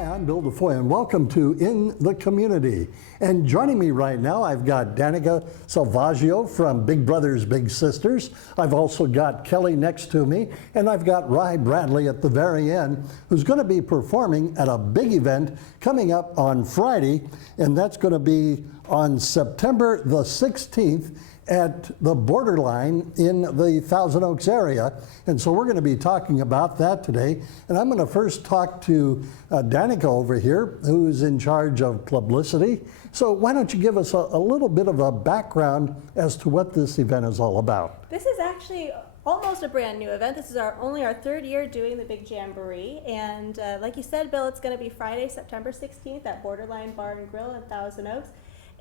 Hi, I'm Bill DeFoi, and welcome to In the Community. And joining me right now, I've got Danica Selvaggio from Big Brothers Big Sisters. I've also got Kelley next to me, and I've got Rye Bradley at the very end, who's going to be performing at a big event coming up on Friday, and that's going to be on September the 16th at the Borderline in the Thousand Oaks area. And so we're going to be talking about that today. And I'm going to first talk to Danica over here, who's in charge of publicity. So why don't you give us a little bit of a background as to what this event is all about? This is actually almost a brand new event. This is only our third year doing the Big Jamboree. And like you said, Bill, it's going to be Friday, September 16th at Borderline Bar and Grill in Thousand Oaks.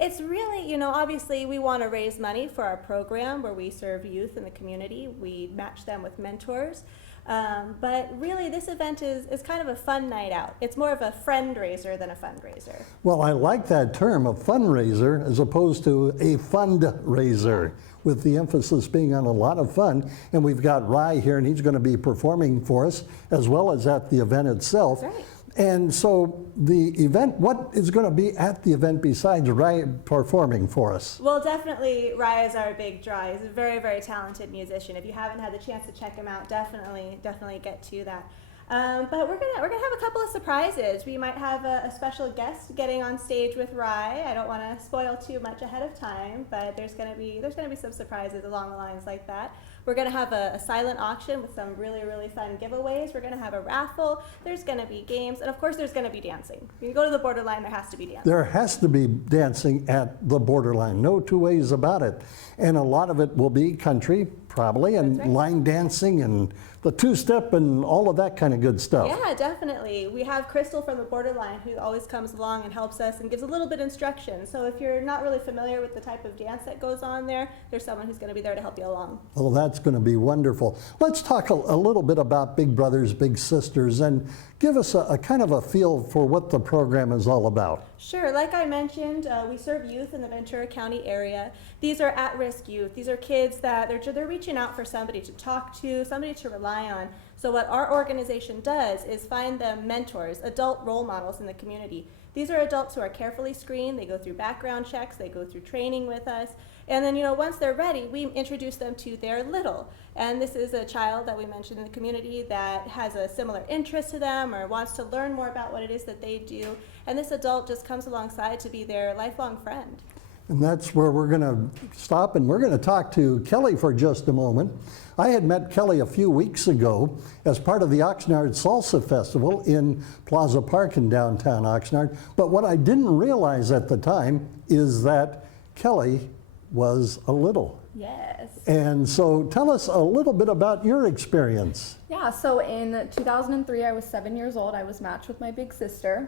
It's really, obviously we want to raise money for our program where we serve youth in the community. We match them with mentors. But really this event is kind of a fun night out. It's more of a friend-raiser than a fundraiser. Well, I like that term, a fundraiser, as opposed to a fundraiser, with the emphasis being on a lot of fun. And we've got Rye here, and he's going to be performing for us, as well as at the event itself. That's right. And so the event, what is going to be at the event besides Rye performing for us? Well, definitely Rye is our big draw. He's a very, very talented musician. If you haven't had the chance to check him out, definitely get to that. But we're gonna have a couple of surprises. We might have a special guest getting on stage with Rye. I don't want to spoil too much ahead of time, but there's gonna be some surprises along the lines like that. We're gonna have a silent auction with some really, really fun giveaways. We're gonna have a raffle. There's gonna be games, and of course there's gonna be dancing. When you go to the Borderline, there has to be dancing. There has to be dancing at the Borderline, no two ways about it. And a lot of it will be country, probably, and That's right. line dancing and the two-step and all of that kind of good stuff. Yeah, definitely. We have Crystal from the Borderline who always comes along and helps us and gives a little bit of instruction. So if you're not really familiar with the type of dance that goes on there, there's someone who's going to be there to help you along. Well, that's going to be wonderful. Let's talk a little bit about Big Brothers Big Sisters and give us a kind of a feel for what the program is all about. Sure. Like I mentioned, we serve youth in the Ventura County area. These are at-risk youth. These are kids that they're reaching out for somebody to talk to, somebody to rely on. So what our organization does is find them mentors, adult role models in the community. These are adults who are carefully screened. They go through background checks. They go through training with us. And then, once they're ready, we introduce them to their little. And this is a child that we mentioned in the community that has a similar interest to them or wants to learn more about what it is that they do. And this adult just comes alongside to be their lifelong friend. And that's where we're going to stop, and we're going to talk to Kelley for just a moment. I had met Kelley a few weeks ago as part of the Oxnard Salsa Festival in Plaza Park in downtown Oxnard. But what I didn't realize at the time is that Kelley was a little. Yes. And so tell us a little bit about your experience. Yeah, so in 2003, I was 7 years old. I was matched with my big sister.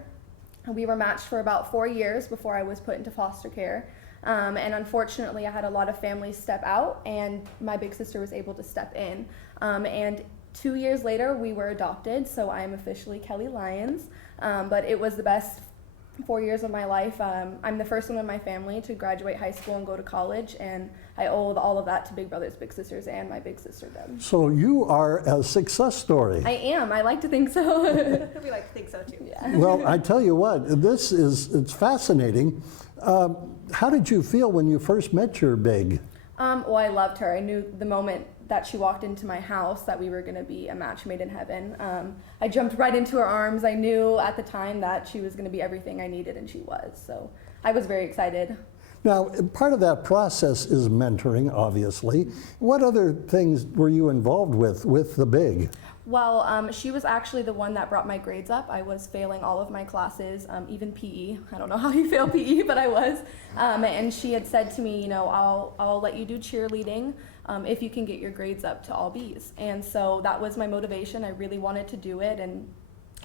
We were matched for about 4 years before I was put into foster care. And unfortunately, I had a lot of families step out, and my big sister was able to step in. And 2 years later, we were adopted, so I am officially Kelley Lyons. But it was the best 4 years of my life. I'm the first one in my family to graduate high school and go to college, and I owe all of that to Big Brothers Big Sisters and my big sister Deb. So you are a success story. I am. I like to think so. We like to think so too. Yeah. Well, I tell you what, it's fascinating. How did you feel when you first met your big? Well, I loved her. I knew the moment that she walked into my house that we were going to be a match made in heaven. I jumped right into her arms. I knew at the time that she was going to be everything I needed, and she was. So I was very excited. Now, part of that process is mentoring, obviously. What other things were you involved with the big? Well, she was actually the one that brought my grades up. I was failing all of my classes, even PE. I don't know how you fail PE, but I was. And she had said to me, I'll let you do cheerleading if you can get your grades up to all B's. And so that was my motivation. I really wanted to do it, and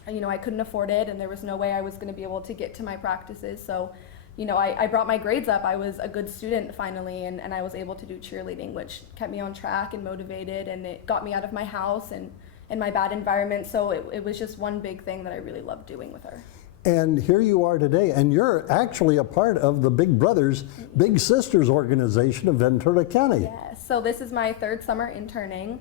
I couldn't afford it, and there was no way I was going to be able to get to my practices. So I brought my grades up. I was a good student finally, and I was able to do cheerleading, which kept me on track and motivated, and it got me out of my house and my bad environment. So it was just one big thing that I really loved doing with her. And here you are today, and you're actually a part of the Big Brothers Big Sisters organization of Ventura County. Yes, so this is my third summer interning.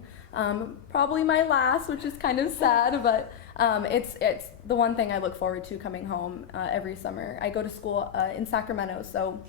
Probably my last, which is kind of sad, but It's the one thing I look forward to coming home every summer. I go to school in Sacramento, so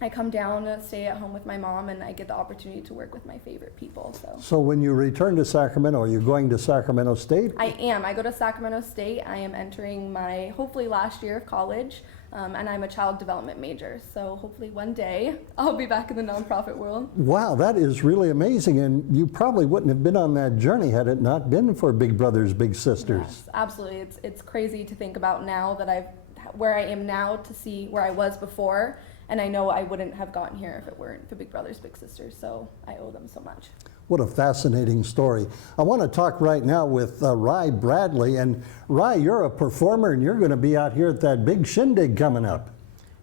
I come down to stay at home with my mom, and I get the opportunity to work with my favorite people. So when you return to Sacramento, are you going to Sacramento State? I am. I go to Sacramento State. I am entering my hopefully last year of college, and I'm a child development major. So hopefully one day I'll be back in the nonprofit world. Wow, that is really amazing. And you probably wouldn't have been on that journey had it not been for Big Brothers Big Sisters. Yes, absolutely. It's crazy to think about now that where I am now to see where I was before. And I know I wouldn't have gotten here if it weren't for Big Brothers Big Sisters. So I owe them so much. What a fascinating story. I want to talk right now with Rye Bradley. And Rye, you're a performer and you're going to be out here at that big shindig coming up.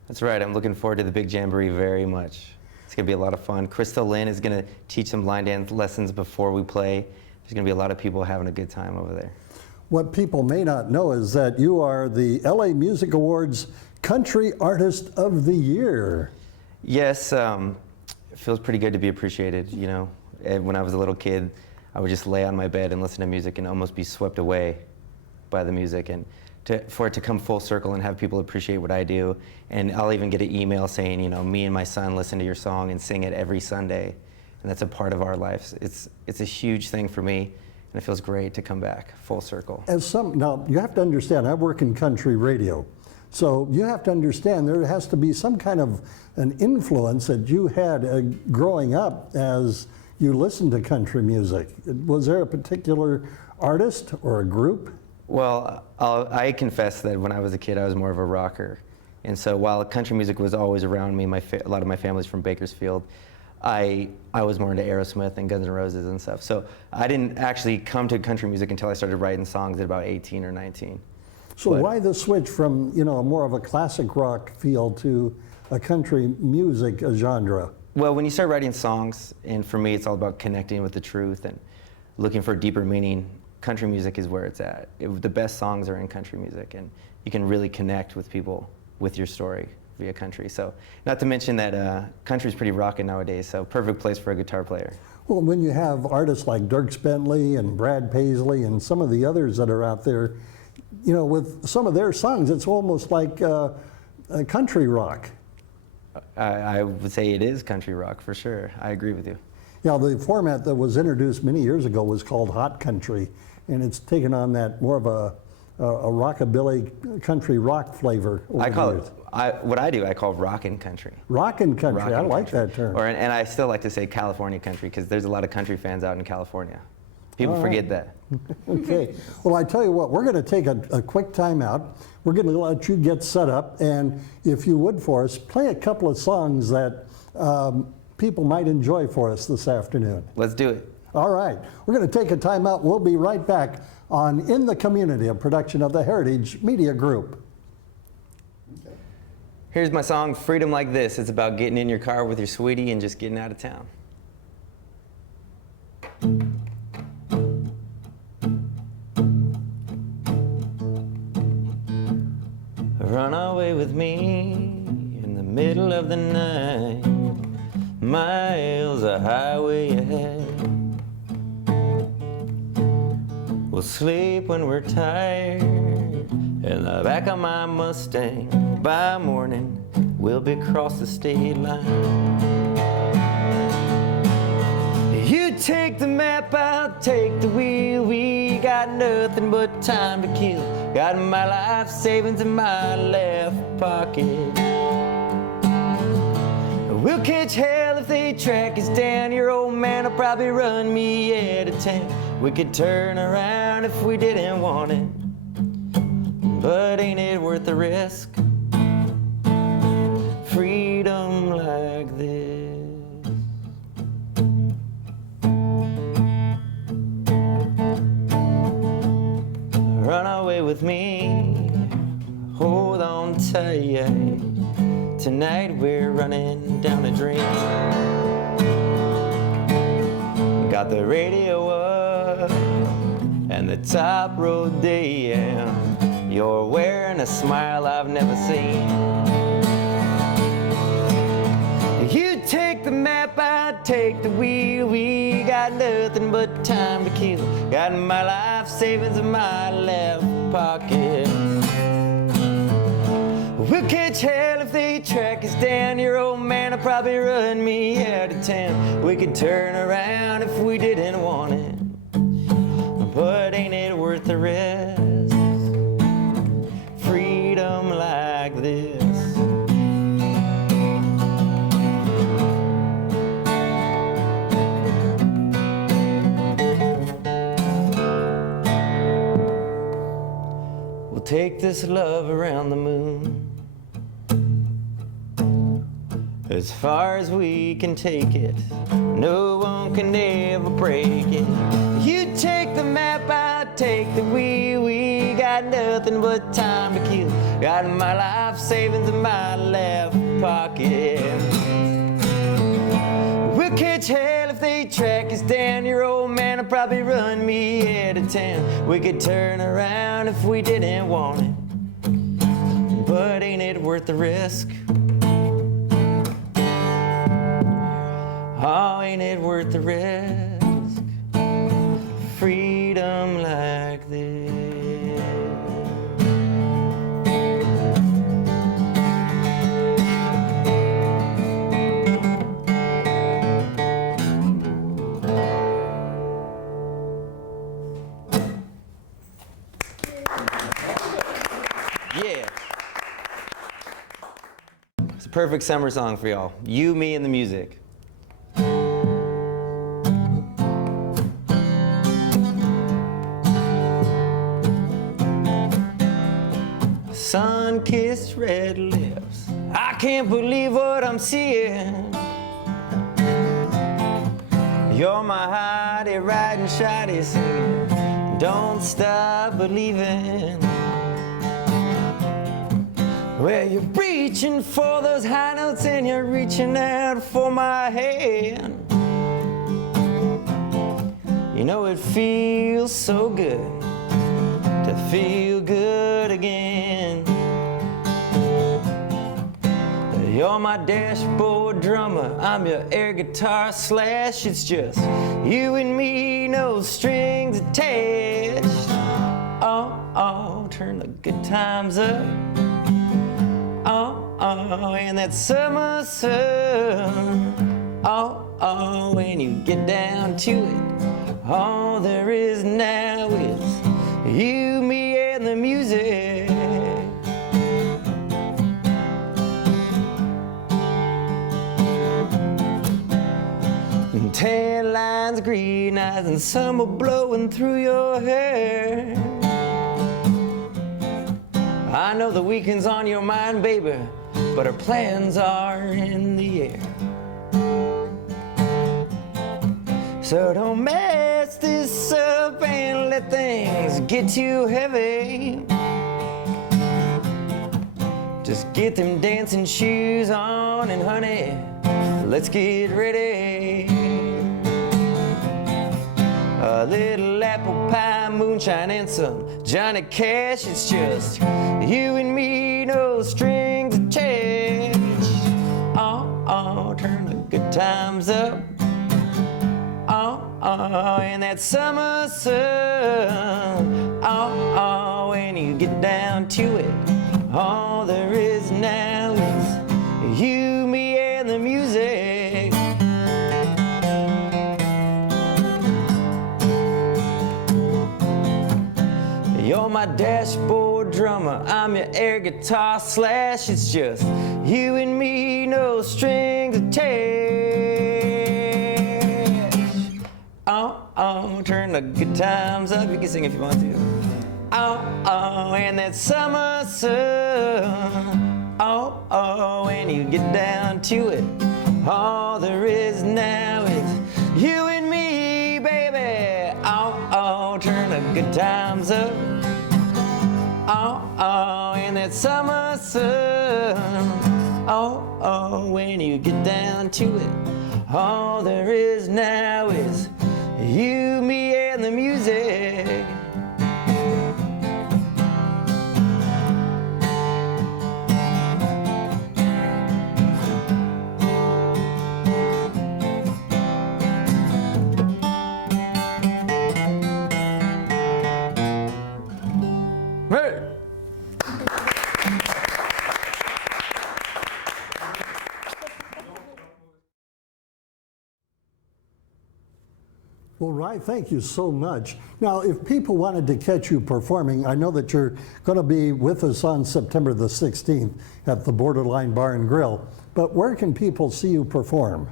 That's right. I'm looking forward to the big jamboree very much. It's going to be a lot of fun. Crystal Lynn is going to teach some line dance lessons before we play. There's going to be a lot of people having a good time over there. What people may not know is that you are the LA Music Awards Country Artist of the Year. Yes, it feels pretty good to be appreciated, you know. When I was a little kid, I would just lay on my bed and listen to music and almost be swept away by the music. And for it to come full circle and have people appreciate what I do, and I'll even get an email saying, you know, me and my son listen to your song and sing it every Sunday, and that's a part of our lives. It's a huge thing for me, and it feels great to come back full circle. Now, you have to understand, I work in country radio. So you have to understand there has to be some kind of an influence that you had growing up as you listened to country music. Was there a particular artist or a group? Well, I confess that when I was a kid, I was more of a rocker. And so while country music was always around me, a lot of my family's from Bakersfield, I was more into Aerosmith and Guns N' Roses and stuff. So I didn't actually come to country music until I started writing songs at about 18 or 19. So why the switch from, you know, more of a classic rock feel to a country music genre? Well, when you start writing songs, and for me it's all about connecting with the truth and looking for deeper meaning, country music is where it's at. The best songs are in country music, and you can really connect with people with your story via country. So, not to mention that country's pretty rockin' nowadays, so perfect place for a guitar player. Well, when you have artists like Dierks Bentley and Brad Paisley and some of the others that are out there, you know, with some of their songs, it's almost like country rock. I would say it is country rock for sure. I agree with you. Yeah, the format that was introduced many years ago was called hot country, and it's taken on that more of a rockabilly country rock flavor. I call it, what I do, I call rockin' country. Rockin' country, Rockin' I like country. that term. And I still like to say California country, because there's a lot of country fans out in California. People forget that. Okay. Well, I tell you what, we're going to take a quick time out. We're going to let you get set up, and if you would for us, play a couple of songs that people might enjoy for us this afternoon. Let's do it. All right. We're going to take a time out. We'll be right back on In the Community, a production of the Heritage Media Group. Here's my song, Freedom Like This. It's about getting in your car with your sweetie and just getting out of town. Run away with me in the middle of the night, miles of highway ahead. We'll sleep when we're tired in the back of my Mustang. By morning, we'll be across the state line. You take the map, I'll take the wheel. We got nothing but time to kill. Got my life savings in my left pocket. We'll catch hell if they track us down. Your old man will probably run me out of town. We could turn around if we didn't want it, but ain't it worth the risk? Freedom like this. Run away with me, hold on tight. Tonight we're running down a dream. Got the radio up and the top road down. You're wearing a smile I've never seen. You take the map, I take the wheel. We got nothing but but time to kill. Got my life savings in my left pocket. We'll catch hell if they track us down. Your old man will probably run me out of town. We could turn around if we didn't want it, but ain't it worth the risk? Freedom like this. We'll take this love around the moon, as far as we can take it. No one can ever break it. You take the map, I'll take the wheel. We got nothing but time to kill. Got my life savings in my left pocket. We'll catch hell if they track us down. Your old man will probably run me out of town. We could turn around if we didn't want it, but ain't it worth the risk? Oh, ain't it worth the risk? Freedom like this. Yeah. It's a perfect summer song for y'all. You, me, and the music. Sun-kissed red lips, I can't believe what I'm seeing. You're my hottie, riding shotty, singing, don't stop believing. Well, you're reaching for those high notes and you're reaching out for my hand. You know it feels so good to feel good again. You're my dashboard drummer, I'm your air guitar slash. It's just you and me, no strings attached. Oh, oh, turn the good times up. Oh, oh, and that summer sun. Oh, oh, when you get down to it, all there is now is you, me, and the music. And tan lines, green eyes, and summer blowing through your hair. I know the weekend's on your mind, baby, but our plans are in the air. So don't mess this up and let things get too heavy. Just get them dancing shoes on and honey, let's get ready. A little apple pie, moonshine, and some Johnny Cash. It's just you and me, no strings attached. Oh, oh, turn the good times up. Oh, oh, and that summer sun. Oh, oh, when you get down to it, all there is now is you, me, and the music. You're my dashboard drummer, I'm your air guitar slash. It's just you and me, no strings attached. Oh, oh, turn the good times up. You can sing if you want to. Oh, oh, and that summer sun. Oh, oh, when you get down to it, all there is now is you and me, baby. Oh, oh, turn the good times up. Oh, oh, and that summer sun. Oh, oh, when you get down to it, all there is now is you, me, and the music. Well, Rye, thank you so much. Now, if people wanted to catch you performing, I know that you're going to be with us on September the 16th at the Borderline Bar and Grill, but where can people see you perform?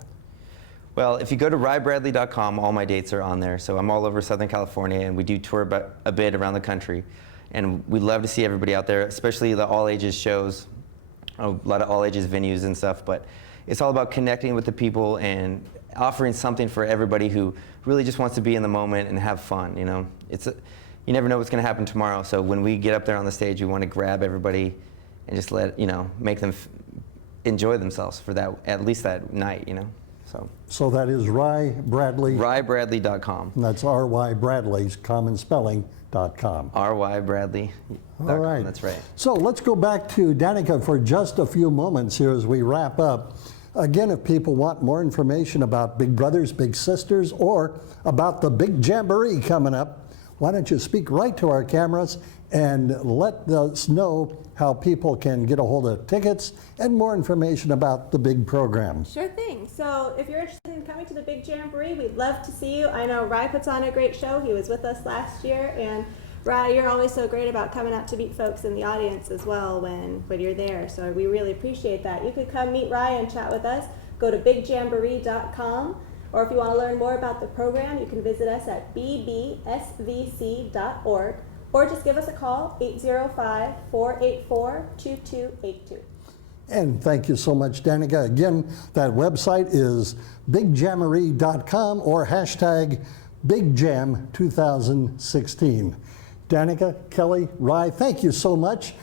Well, if you go to rybradley.com, all my dates are on there. So I'm all over Southern California, and we do tour a bit around the country. And we'd love to see everybody out there, especially the all-ages shows, a lot of all-ages venues and stuff. But it's all about connecting with the people and offering something for everybody who really just wants to be in the moment and have fun. You know, you never know what's going to happen tomorrow. So when we get up there on the stage, we want to grab everybody and just make them enjoy themselves for that, at least that night. You know. So that is Rye Bradley. rybradley.com. And that's R.Y. Bradley's common spelling.com. rybradley.com. All right. That's right. So let's go back to Danica for just a few moments here as we wrap up. Again, if people want more information about Big Brothers, Big Sisters, or about the big jamboree coming up, why don't you speak right to our cameras and let us know how people can get a hold of tickets and more information about the big program. Sure thing. So if you're interested in coming to the Big Jamboree, we'd love to see you. I know Rye puts on a great show. He was with us last year, and Rye, you're always so great about coming out to meet folks in the audience as well when you're there. So we really appreciate that. You could come meet Rye and chat with us. Go to bigjamboree.com, or if you want to learn more about the program, you can visit us at bbsvc.org, or just give us a call, 805-484-2282. And thank you so much, Danica. Again, that website is bigjamboree.com or hashtag BigJam2016. Danica, Kelley, Rye, thank you so much.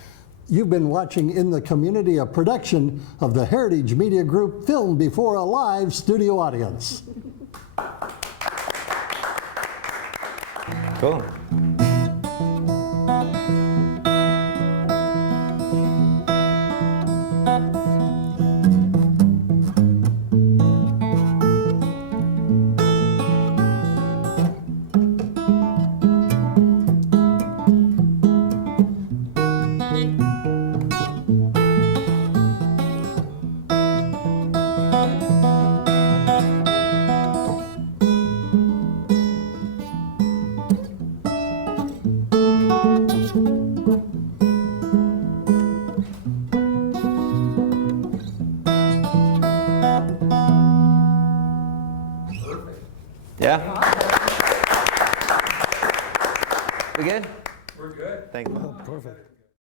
You've been watching In the Community, a production of the Heritage Media Group, filmed before a live studio audience. Cool. Yeah? We good? We're good. Thanks. Perfect.